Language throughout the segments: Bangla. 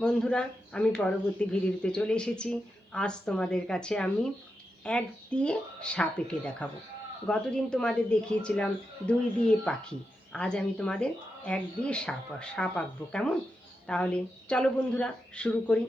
বন্ধুরা, আমি পরবর্তী ভিডিওতে চলে এসেছি। আজ তোমাদের কাছে আমি এক দিয়ে সাপ এঁকে দেখাবো। গতদিন তোমাদের দেখিয়েছিলাম 2 দিয়ে পাখি। আজ আমি তোমাদের এক দিয়ে সাপ আঁকবো। কেমন? তাহলে চলো বন্ধুরা, শুরু করি।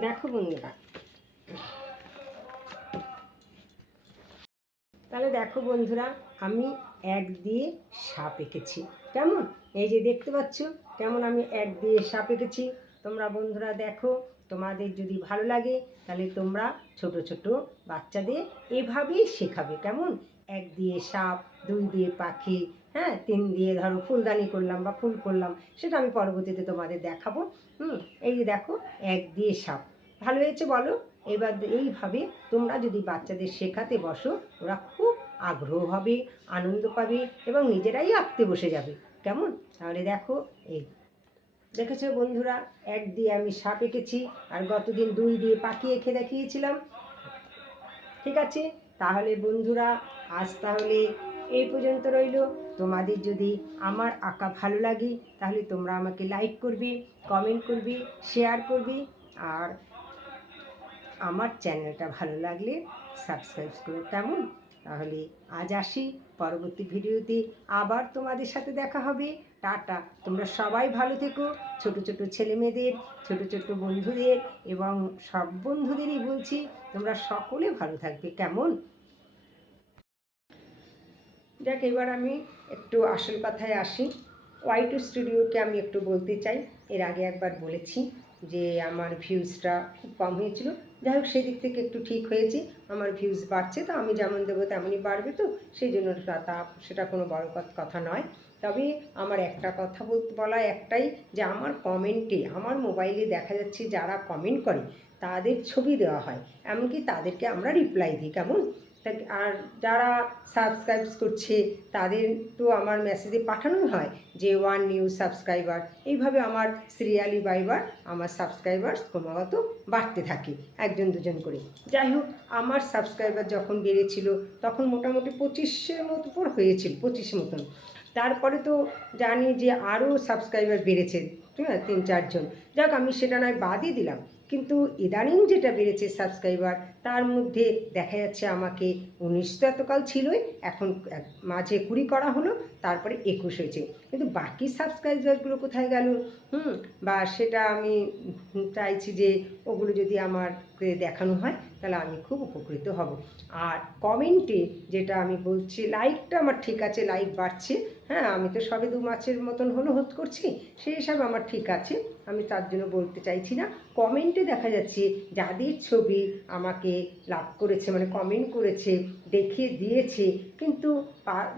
দেখো বন্ধুরা, তাহলে দেখো বন্ধুরা, আমি এক দিয়ে সাপ এঁকেছি। কেমন, এই যে দেখতে পাচ্ছ কেমন আমি এক দিয়ে সাপ এঁকেছি। তোমরা বন্ধুরা দেখো, তোমাদের যদি ভালো লাগে তাহলে তোমরা ছোট ছোট বাচ্চাদের এভাবেই শেখাবে। কেমন, এক দিয়ে সাপ, দুই দিয়ে পাখি, হ্যাঁ, তিন দিয়ে ধরো ফুলদানি করলাম বা ফুল করলাম, সেটা আমি পরবর্তীতে তোমাদের দেখাবো। এই যে দেখো, এক দিয়ে সাপ, ভালো হয়েছে বলো? এবার এইভাবে তোমরা যদি বাচ্চাদের শেখাতে বসো, ওরা খুব আগ্রহ হবে, আনন্দ পাবে এবং নিজেরাই আঁকতে বসে যাবে। কেমন, তাহলে দেখো, এই দেখেছো বন্ধুরা, এক দিয়ে আমি সাপ এঁকেছি, আর গতদিন দুই দিয়ে পাখি এঁকে দেখিয়েছিলাম। ঠিক আছে, তাহলে বন্ধুরা আজ তাহলে এই পর্যন্ত রইল। তোমাদের যদি আমার আঁকা ভালো লাগে তাহলে তোমরা আমাকে লাইক করবে, কমেন্ট করবে, শেয়ার করবে, আর আমার চ্যানেলটা ভালো লাগলে সাবস্ক্রাইব করো। কেমন, তাহলে আজ আসি, পরবর্তী ভিডিওতে আবার তোমাদের সাথে দেখা হবে। টাটা, তোমরা সবাই ভালো থেকো। ছোট ছোট ছেলে মেয়েদের, ছোট ছোট বন্ধুদের এবং সব বন্ধুদেরই বলছি, তোমরা সকলে ভালো থাকবে। কেমন, দেখ, এবার আমি একটু আসল কথায় আসি। ওয়াই2 স্টুডিওকে আমি একটু বলতে চাই। এর আগে একবার বলেছি যে আমার ভিউজটা খুব কম হয়েছিল। যাই হোক, সেদিক থেকে একটু ঠিক হয়েছে, আমার ভিউজ বাড়ছে, তো আমি যেমন দেবো তেমনই বাড়বে, তো সেই জন্য সেটা কোনো বড় কথা নয়। তবে আমার একটা কথা বলা একটাই, যে আমার কমেন্টে, আমার মোবাইলে দেখা যাচ্ছে যারা কমেন্ট করে তাদের ছবি দেওয়া হয়, এমনকি তাদেরকে আমরা রিপ্লাই দিই। কেমন, আর যারা সাবস্ক্রাইব করছে তাদের তো আমার মেসেজে পাঠানোই হয় যে 1 নিউ সাবস্ক্রাইবার। এইভাবে আমার সিরিয়ালি বাইবার আমার সাবস্ক্রাইবার ক্রমাগত বাড়তে থাকে, একজন দুজন করে। যাই হোক, আমার সাবস্ক্রাইবার যখন বেড়েছিল তখন মোটামুটি 25-এর উপর হয়েছিল, 25 মতন। তারপরে তো জানি যে আরও সাবস্ক্রাইবার বেড়েছে, ঠিক আছে, 3-4 জন। যাক, আমি সেটা নয় বাদই দিলাম, কিন্তু ইদানিং যেটা বেড়েছে সাবস্ক্রাইবার, তার মধ্যে দেখা যাচ্ছে আমাকে 19 তো এতকাল ছিলই, এখন মাঝে 20 করা হলো, তারপরে 21 হয়েছে, কিন্তু বাকি সাবস্ক্রাইবারগুলো কোথায় গেল? বা সেটা আমি চাইছি যে ওগুলো যদি আমাকে দেখানো হয় তাহলে আমি খুব উপকৃত হব। আর কমেন্টে যেটা আমি বলছি, লাইকটা আমার ঠিক আছে, লাইক বাড়ছে। হ্যাঁ, আমি তো সবে 2 মাসের মতন হলো করছি, সেই হিসাবে আমার ঠিক আছে, আমি তার জন্য বলতে চাইছি না। কমেন্টে দেখা যাচ্ছে যাদের ছবি আমাকে লাভ করেছে, মানে কমেন্ট করেছে, দেখিয়ে দিয়েছে, কিন্তু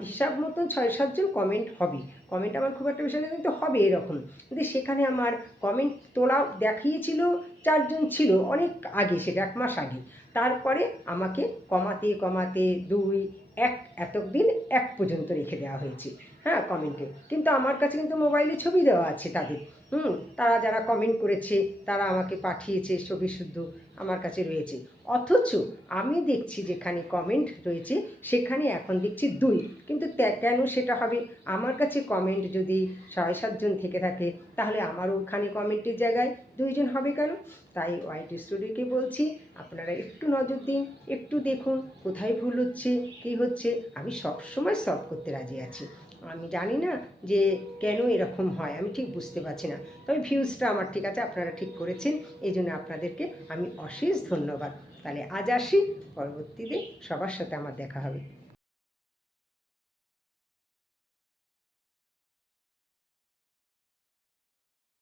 হিসাব মতন 6-7 জন কমেন্ট হবে। কমেন্ট আমার খুব একটা বিষয় না, কিন্তু হবে এরকম। কিন্তু সেখানে আমার কমেন্ট তোলা দেখিয়েছিল 4 জন ছিল অনেক আগে, সেটা 1 মাস আগে। তারপরে আমাকে কমাতে কমাতে 2, 1 এতদিন 1 পর্যন্ত রেখে দেওয়া হয়েছে, হ্যাঁ, কমেন্টে। কিন্তু আমার কাছে কিন্তু মোবাইলে ছবি দেওয়া আছে তাদের। তারা যারা কমেন্ট করেছে তারা আমাকে পাঠিয়েছে, ছবি শুদ্ধ আমার কাছে রয়েছে। অথচ আমি দেখছি যেখানে কমেন্ট রয়েছে সেখানে এখন দেখছি 2, কিন্তু কেন সেটা হবে? আমার কাছে কমেন্ট যদি 6-7 জন থেকে থাকে তাহলে আমার ওখানে কমেন্টের জায়গায় 2 জন হবে কেন? তাই ওয়াই2 স্টুডিওকে বলছি, আপনারা একটু নজর দিন, একটু দেখুন কোথায় ভুল হচ্ছে, কী হচ্ছে। আমি সবসময় সলভ করতে রাজি আছি। আমি জানি না যে কেন এরকম হয়, আমি ঠিক বুঝতে পারছি না। তবে ভিউজটা আমার ঠিক আছে, আপনারা ঠিক করেছেন, এই জন্য আপনাদেরকে আমি অশেষ ধন্যবাদ। তাহলে আজ আসি, পরবর্তীতে সবার সাথে আমার দেখা হবে।